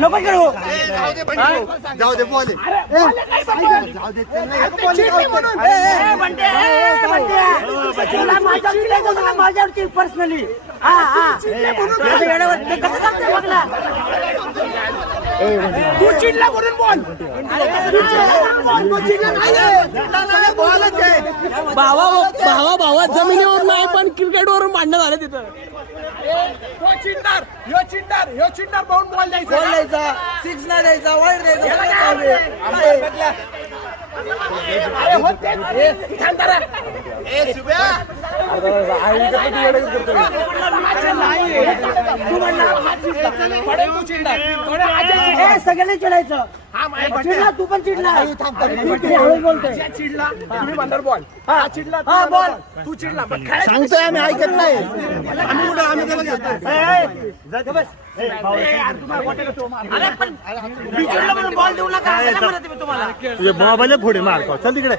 नको खेळू. जाऊ दे बोल माझ्यावरती पर्सनली तू चिडला म्हणून बोल. भावा जमिनीवर नाही पण क्रिकेटवरून भांडणं झालं तिथं. चिंटार पाहून बॉल द्यायचा, सिक्स नाही द्यायचा, वाईट द्यायचा. सगळ्यांनी चिडायचं. चिडला तू पण चिडला. चिडला तुम्ही म्हणणार बॉल. हा चिडला बॉल. तू चिडला सांगतोय आम्ही ऐकत नाही. बॉल देऊ नका तुम्हाला. मोबाईल फोडे मार चल तिकडे.